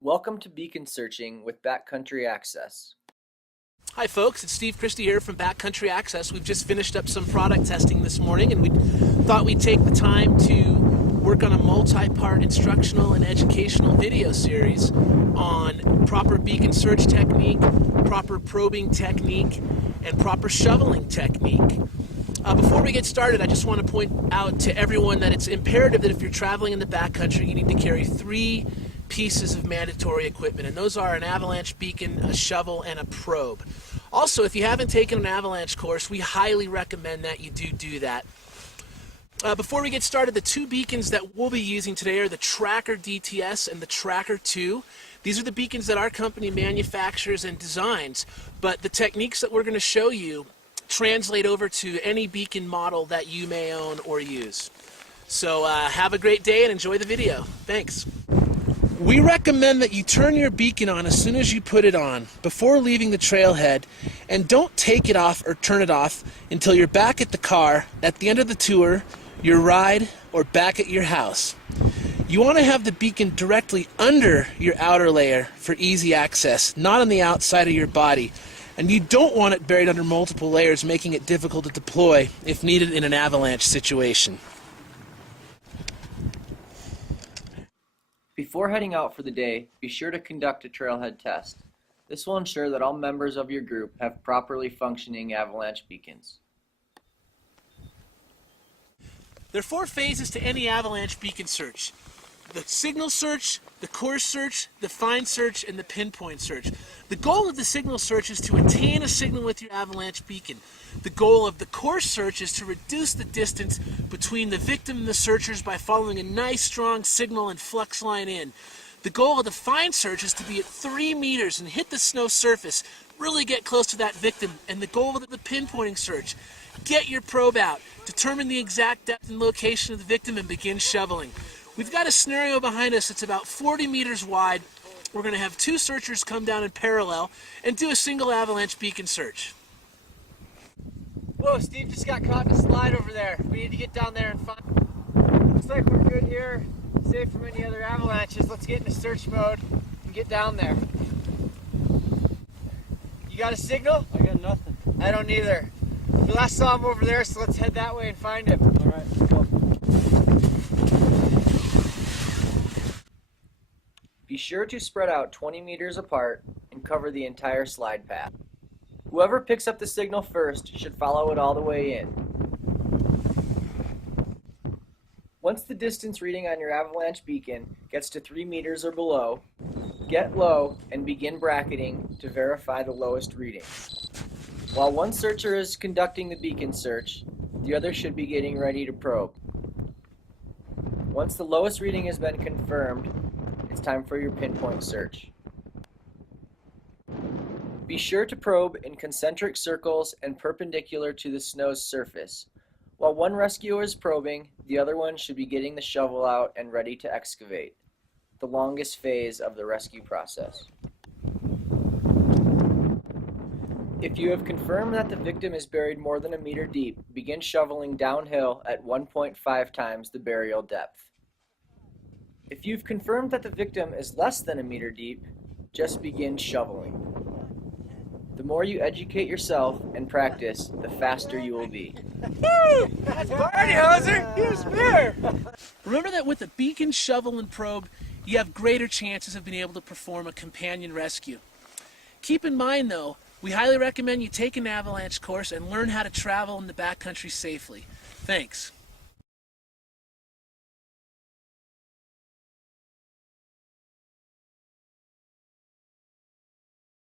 Welcome to Beacon Searching with Backcountry Access. Hi folks, it's Steve Christie here from Backcountry Access. We've just finished up some product testing this morning and we thought we'd take the time to work on a multi-part instructional and educational video series on proper beacon search technique, proper probing technique, and proper shoveling technique. Before we get started, I just want to point out to everyone that it's imperative that if you're traveling in the backcountry, you need to carry three pieces of mandatory equipment, and those are an avalanche beacon, a shovel, and a probe. Also, if you haven't taken an avalanche course, we highly recommend that you do that. Before we get started, the two beacons that we'll be using today are the Tracker DTS and the Tracker 2. These are the beacons that our company manufactures and designs, but the techniques that we're going to show you translate over to any beacon model that you may own or use. So have a great day and enjoy the video. Thanks. We recommend that you turn your beacon on as soon as you put it on, before leaving the trailhead, and don't take it off or turn it off until you're back at the car, at the end of the tour, your ride, or back at your house. You want to have the beacon directly under your outer layer for easy access, not on the outside of your body, and you don't want it buried under multiple layers, making it difficult to deploy if needed in an avalanche situation. Before heading out for the day, be sure to conduct a trailhead test. This will ensure that all members of your group have properly functioning avalanche beacons. There are four phases to any avalanche beacon search: the signal search, the course search, the find search, and the pinpoint search. The goal of the signal search is to attain a signal with your avalanche beacon. The goal of the course search is to reduce the distance between the victim and the searchers by following a nice strong signal and flux line in. The goal of the find search is to be at 3 meters and hit the snow surface, really get close to that victim. And the goal of the pinpointing search: get your probe out, determine the exact depth and location of the victim, and begin shoveling. We've got a scenario behind us that's about 40 meters wide. We're going to have two searchers come down in parallel and do a single avalanche beacon search. Whoa, Steve just got caught in a slide over there. We need to get down there and find. Looks like we're good here, safe from any other avalanches. Let's get into search mode and get down there. You got a signal? I got nothing. I don't either. We last saw him over there, so let's head that way and find him. All right, let's go. Be sure to spread out 20 meters apart and cover the entire slide path. Whoever picks up the signal first should follow it all the way in. Once the distance reading on your avalanche beacon gets to 3 meters or below, get low and begin bracketing to verify the lowest reading. While one searcher is conducting the beacon search, the other should be getting ready to probe. Once the lowest reading has been confirmed, it's time for your pinpoint search. Be sure to probe in concentric circles and perpendicular to the snow's surface. While one rescuer is probing, the other one should be getting the shovel out and ready to excavate, the longest phase of the rescue process. If you have confirmed that the victim is buried more than a meter deep, begin shoveling downhill at 1.5 times the burial depth. If you've confirmed that the victim is less than a meter deep, just begin shoveling. The more you educate yourself and practice, the faster you will be. That's Barney Hauser! He was there! Remember that with a beacon, shovel, and probe, you have greater chances of being able to perform a companion rescue. Keep in mind though, we highly recommend you take an avalanche course and learn how to travel in the backcountry safely. Thanks.